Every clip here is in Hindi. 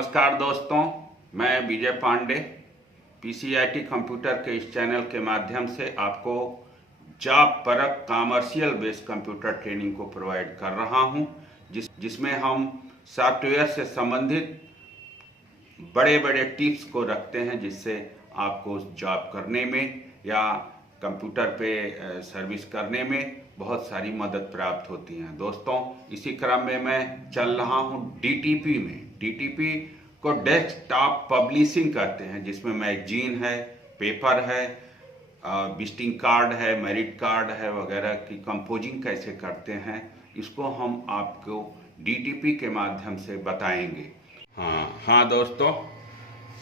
नमस्कार दोस्तों, मैं विजय पांडे पीसीआईटी कंप्यूटर के इस चैनल के माध्यम से आपको जॉब परक कॉमर्शियल बेस्ड कंप्यूटर ट्रेनिंग को प्रोवाइड कर रहा हूं, जिसमें हम सॉफ्टवेयर से संबंधित बड़े बड़े टिप्स को रखते हैं, जिससे आपको जॉब करने में या कंप्यूटर पे सर्विस करने में बहुत सारी मदद प्राप्त होती है। दोस्तों, इसी क्रम में मैं चल रहा हूं डीटीपी में। डीटीपी को डेस्कटॉप पब्लिशिंग कहते हैं, जिसमें मैगजीन है, पेपर है, विजिटिंग कार्ड है, मेरिट कार्ड है वगैरह की कंपोजिंग कैसे करते हैं, इसको हम आपको डीटीपी के माध्यम से बताएंगे। हाँ दोस्तों,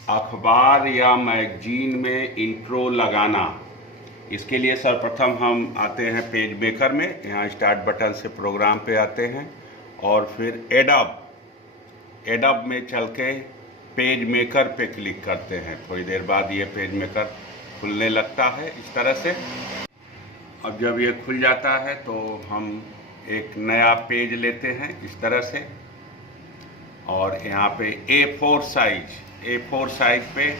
अखबार या मैगजीन में इंट्रो लगाना, इसके लिए सर्वप्रथम हम आते हैं पेज मेकर में। यहाँ स्टार्ट बटन से प्रोग्राम पे आते हैं और फिर एडब में चल के पेज मेकर पे क्लिक करते हैं। थोड़ी देर बाद ये पेज मेकर खुलने लगता है इस तरह से। अब जब ये खुल जाता है तो हम एक नया पेज लेते हैं इस तरह से, और यहाँ पे A4 साइज पे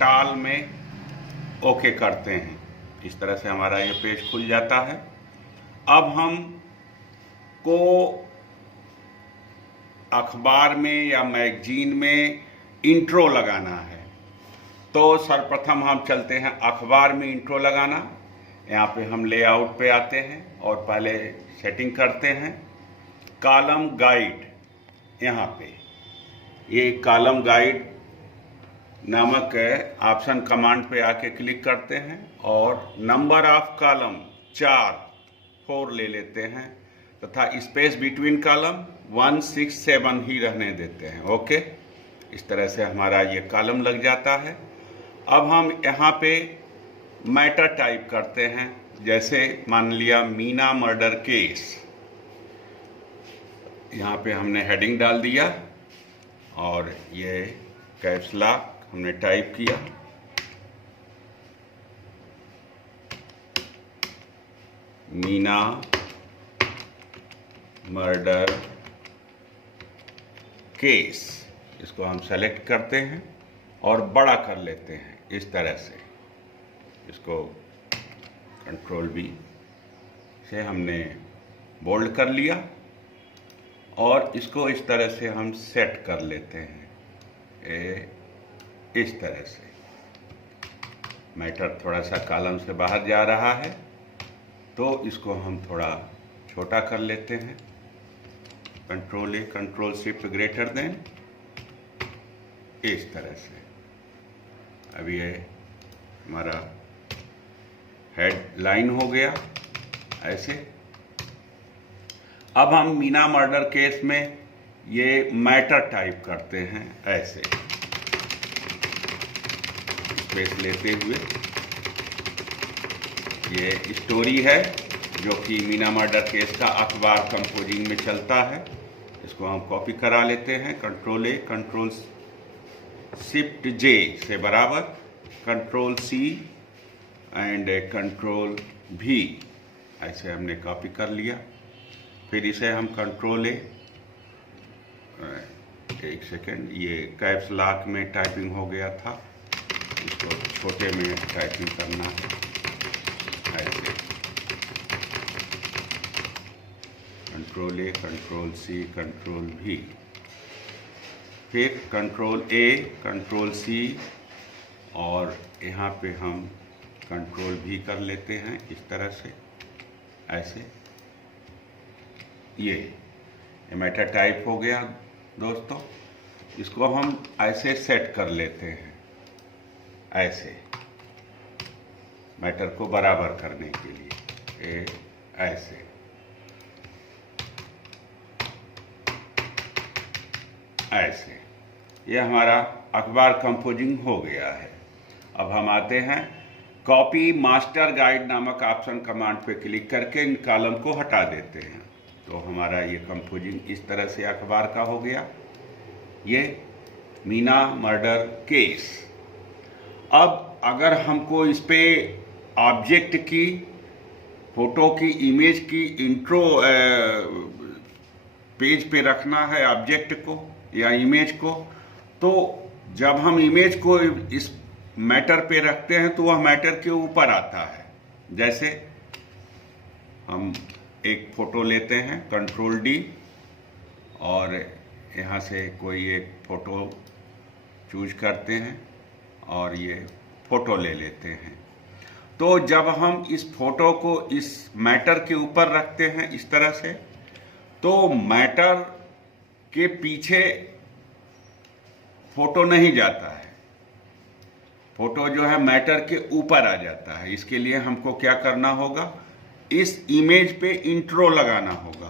टाल में ओके करते हैं। इस तरह से हमारा ये पेज खुल जाता है। अब हम को अखबार में या मैगजीन में इंट्रो लगाना है, तो सर्वप्रथम हम चलते हैं अखबार में इंट्रो लगाना। यहाँ पे हम लेआउट पे आते हैं और पहले सेटिंग करते हैं कॉलम गाइड। यहाँ पे ये कॉलम गाइड नामक ऑप्शन कमांड पे आके क्लिक करते हैं और नंबर ऑफ कॉलम 4 ले लेते हैं तथा स्पेस बिटवीन कॉलम 1 6 7 ही रहने देते हैं। ओके, इस तरह से हमारा ये कॉलम लग जाता है। अब हम यहाँ पे मैटर टाइप करते हैं, जैसे मान लिया मीना मर्डर केस। यहाँ पे हमने हेडिंग डाल दिया और ये कैप्स लॉक हमने टाइप किया। मीना मर्डर केस, इसको हम सेलेक्ट करते हैं और बड़ा कर लेते हैं इस तरह से। इसको कंट्रोल V से हमने बोल्ड कर लिया और इसको इस तरह से हम सेट कर लेते हैं। इस तरह से मैटर थोड़ा सा कॉलम से बाहर जा रहा है, तो इसको हम थोड़ा छोटा कर लेते हैं। Control A, control shift greater than, इस तरह से। अब ये हमारा हेडलाइन हो गया ऐसे। अब हम मीना मर्डर केस में ये मैटर टाइप करते हैं ऐसे, स्पेस लेते हुए। ये स्टोरी है जो कि मीना मर्डर केस का अखबार कंपोजिंग में चलता है। इसको हम कॉपी करा लेते हैं control A, control shift J से बराबर, control C and control V, ऐसे हमने कॉपी कर लिया। फिर इसे हम कंट्रोल A, एक सेकेंड, ये कैप्स लॉक में टाइपिंग हो गया था, इसको छोटे में टाइपिंग करना है ऐसे। Control A, control C, control V, फिर कंट्रोल A, कंट्रोल C, और यहाँ पे हम कंट्रोल V कर लेते हैं इस तरह से ऐसे। ये मैटर टाइप हो गया दोस्तों। इसको हम ऐसे सेट कर लेते हैं ऐसे, मैटर को बराबर करने के लिए ऐसे। ऐसे ये हमारा अखबार कंपोजिंग हो गया है। अब हम आते हैं कॉपी मास्टर गाइड नामक ऑप्शन कमांड पे क्लिक करके इन कॉलम को हटा देते हैं, तो हमारा ये कंपोजिंग इस तरह से अखबार का हो गया, ये मीना मर्डर केस। अब अगर हमको इस पे ऑब्जेक्ट की, फोटो की, इमेज की इंट्रो पेज पे रखना है ऑब्जेक्ट को या इमेज को, तो जब हम इमेज को इस मैटर पे रखते हैं तो वह मैटर के ऊपर आता है। जैसे हम एक फोटो लेते हैं, कंट्रोल डी, और यहाँ से कोई एक फोटो चूज करते हैं और ये फोटो ले लेते हैं। तो जब हम इस फोटो को इस मैटर के ऊपर रखते हैं इस तरह से, तो मैटर के पीछे फोटो नहीं जाता है, फोटो जो है मैटर के ऊपर आ जाता है। इसके लिए हमको क्या करना होगा, इस इमेज पे इंट्रो लगाना होगा,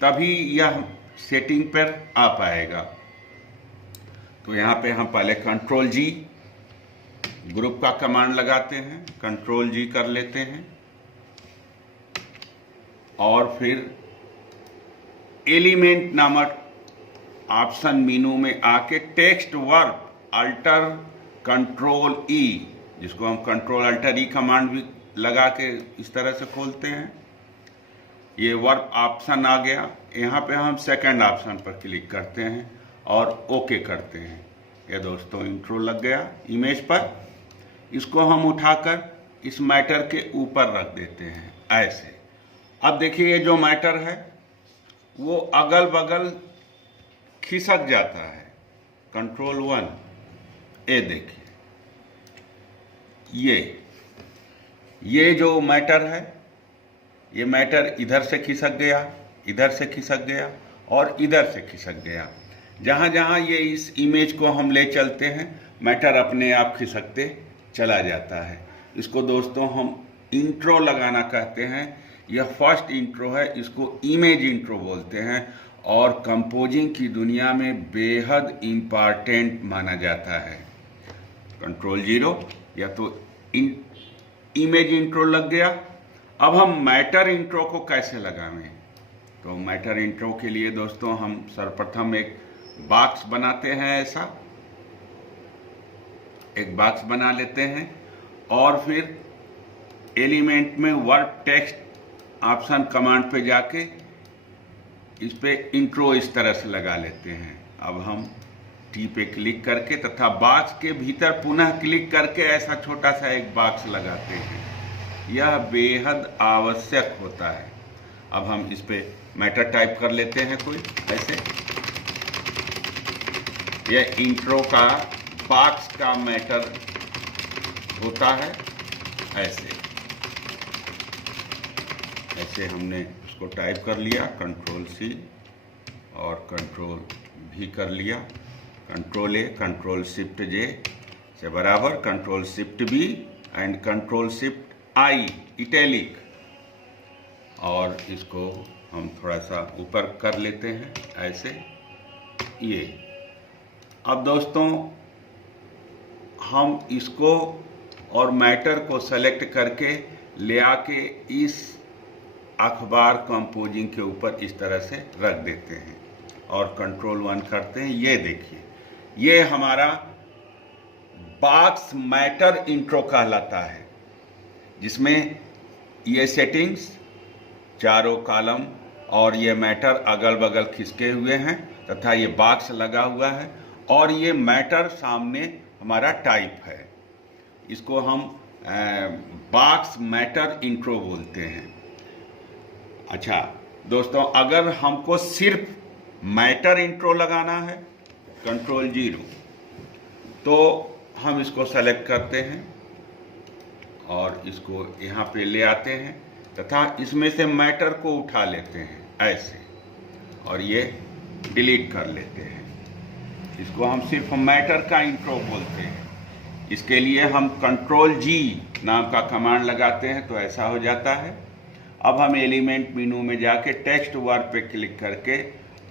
तभी यह सेटिंग पर आ पाएगा। तो यहाँ पे हम पहले कंट्रोल जी ग्रुप का कमांड लगाते हैं, कंट्रोल जी कर लेते हैं, और फिर एलिमेंट नामक ऑप्शन मेनू में आके टेक्स्ट वर्ब अल्टर कंट्रोल ई, जिसको हम कंट्रोल अल्टर ई कमांड भी लगा के इस तरह से खोलते हैं। ये वर्ब ऑप्शन आ गया। यहाँ पे हम सेकंड ऑप्शन पर क्लिक करते हैं और ओके करते हैं। ये दोस्तों इंट्रो लग गया इमेज पर। इसको हम उठाकर इस मैटर के ऊपर रख देते हैं ऐसे। अब देखिए ये जो मैटर है वो अगल बगल खिसक जाता है। कंट्रोल 1, ये देखिए ये जो मैटर है, ये मैटर इधर से खिसक गया, इधर से खिसक गया और इधर से खिसक गया। जहाँ जहाँ ये इस इमेज को हम ले चलते हैं मैटर अपने आप खिसकते चला जाता है। इसको दोस्तों हम इंट्रो लगाना कहते हैं। यह फर्स्ट इंट्रो है, इसको इमेज इंट्रो बोलते हैं और कंपोजिंग की दुनिया में बेहद इम्पॉर्टेंट माना जाता है। कंट्रोल 0 या तो इमेज इंट्रो लग गया। अब हम मैटर इंट्रो को कैसे लगावें? तो मैटर इंट्रो के लिए दोस्तों हम सर्वप्रथम एक बॉक्स बनाते हैं, ऐसा एक बॉक्स बना लेते हैं और फिर एलिमेंट में वर्ड टेक्स्ट ऑप्शन कमांड पे जाके इस पे इंट्रो इस तरह से लगा लेते हैं। अब हम टी पे क्लिक करके तथा बॉक्स के भीतर पुनः क्लिक करके ऐसा छोटा सा एक बॉक्स लगाते हैं। यह बेहद आवश्यक होता है। अब हम इस पे मैटर टाइप कर लेते हैं कोई ऐसे। यह इंट्रो का बॉक्स का मैटर होता है ऐसे। ऐसे हमने उसको टाइप कर लिया, कंट्रोल C और कंट्रोल V कर लिया। Control A, control shift J से बराबर control shift B and control shift I italic, और इसको हम थोड़ा सा ऊपर कर लेते हैं ऐसे ये। अब दोस्तों हम इसको और मैटर को सेलेक्ट करके ले आके इस अखबार कंपोजिंग के ऊपर इस तरह से रख देते हैं और कंट्रोल 1 करते हैं। ये देखिए ये हमारा बॉक्स मैटर इंट्रो कहलाता है, जिसमें ये सेटिंग्स चारों कॉलम और ये मैटर अगल बगल खिसके हुए हैं तथा ये बॉक्स लगा हुआ है और ये मैटर सामने हमारा टाइप है। इसको हम बॉक्स मैटर इंट्रो बोलते हैं। अच्छा दोस्तों, अगर हमको सिर्फ मैटर इंट्रो लगाना है कंट्रोल 0, तो हम इसको सेलेक्ट करते हैं और इसको यहाँ पे ले आते हैं तथा इसमें से मैटर को उठा लेते हैं ऐसे और ये डिलीट कर लेते हैं। इसको हम सिर्फ मैटर का इंट्रो बोलते हैं। इसके लिए हम कंट्रोल G नाम का कमांड लगाते हैं तो ऐसा हो जाता है। अब हम एलिमेंट मेनू में जाके टेक्स्ट वर्ड पे क्लिक करके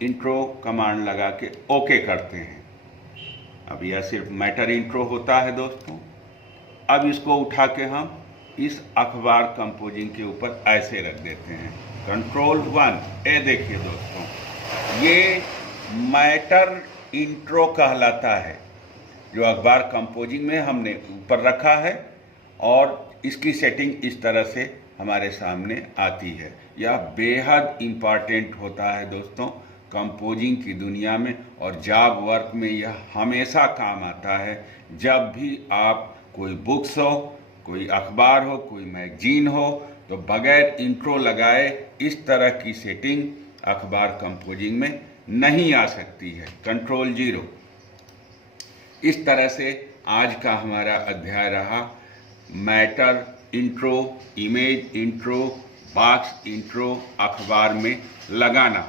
इंट्रो कमांड लगा के ओके करते हैं। अब यह सिर्फ मैटर इंट्रो होता है दोस्तों। अब इसको उठा के हम इस अखबार कंपोजिंग के ऊपर ऐसे रख देते हैं कंट्रोल 1। ये देखिए दोस्तों, ये मैटर इंट्रो कहलाता है जो अखबार कंपोजिंग में हमने ऊपर रखा है और इसकी सेटिंग इस तरह से हमारे सामने आती है। यह बेहद इम्पॉर्टेंट होता है दोस्तों कंपोजिंग की दुनिया में और जॉब वर्क में यह हमेशा काम आता है। जब भी आप कोई बुक्स हो, कोई अखबार हो, कोई मैगजीन हो, तो बगैर इंट्रो लगाए इस तरह की सेटिंग अखबार कंपोजिंग में नहीं आ सकती है। कंट्रोल 0। इस तरह से आज का हमारा अध्याय रहा matter intro, image intro, box intro अखबार में लगाना।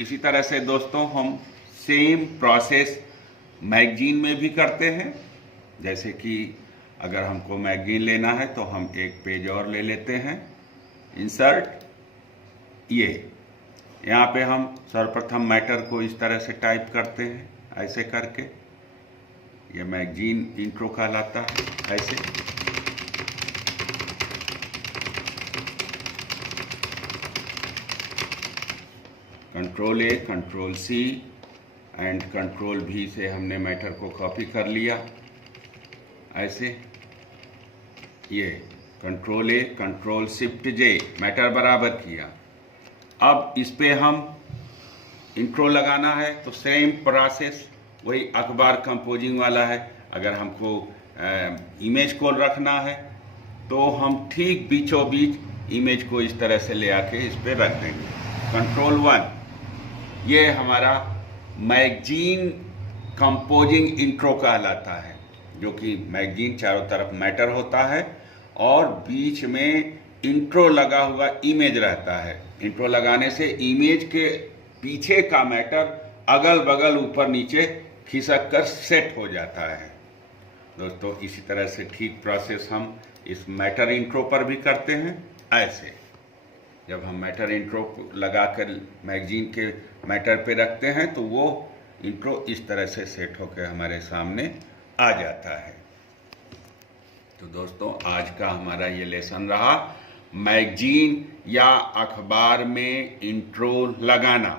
इसी तरह से दोस्तों हम सेम प्रोसेस मैगजीन में भी करते हैं। जैसे कि अगर हमको मैगजीन लेना है तो हम एक पेज और ले लेते हैं, इंसर्ट, ये यहाँ पे हम सर्वप्रथम मैटर को इस तरह से टाइप करते हैं, ऐसे करके। ये मैगजीन इंट्रो कहलाता है। ऐसे control A, control C and control V से हमने मैटर को कॉपी कर लिया। ऐसे ये control A, control shift J, matter बराबर किया। अब इस पे हम इंट्रो लगाना है तो सेम प्रोसेस वही अखबार कंपोजिंग वाला है। अगर हमको इमेज को रखना है तो हम ठीक बीचों बीच इमेज को इस तरह से ले आके इस पे रख देंगे। कंट्रोल 1, ये हमारा मैगजीन कंपोजिंग इंट्रो कहलाता है, जो कि मैगजीन चारों तरफ मैटर होता है और बीच में इंट्रो लगा हुआ इमेज रहता है। इंट्रो लगाने से इमेज के पीछे का मैटर अगल बगल ऊपर नीचे खिसक कर सेट हो जाता है। दोस्तों इसी तरह से ठीक प्रोसेस हम इस मैटर इंट्रो पर भी करते हैं। ऐसे जब हम मैटर इंट्रो लगाकर मैगजीन के मैटर पे रखते हैं तो वो इंट्रो इस तरह से सेट होकर हमारे सामने आ जाता है। तो दोस्तों आज का हमारा ये लेसन रहा मैगजीन या अखबार में इंट्रो लगाना।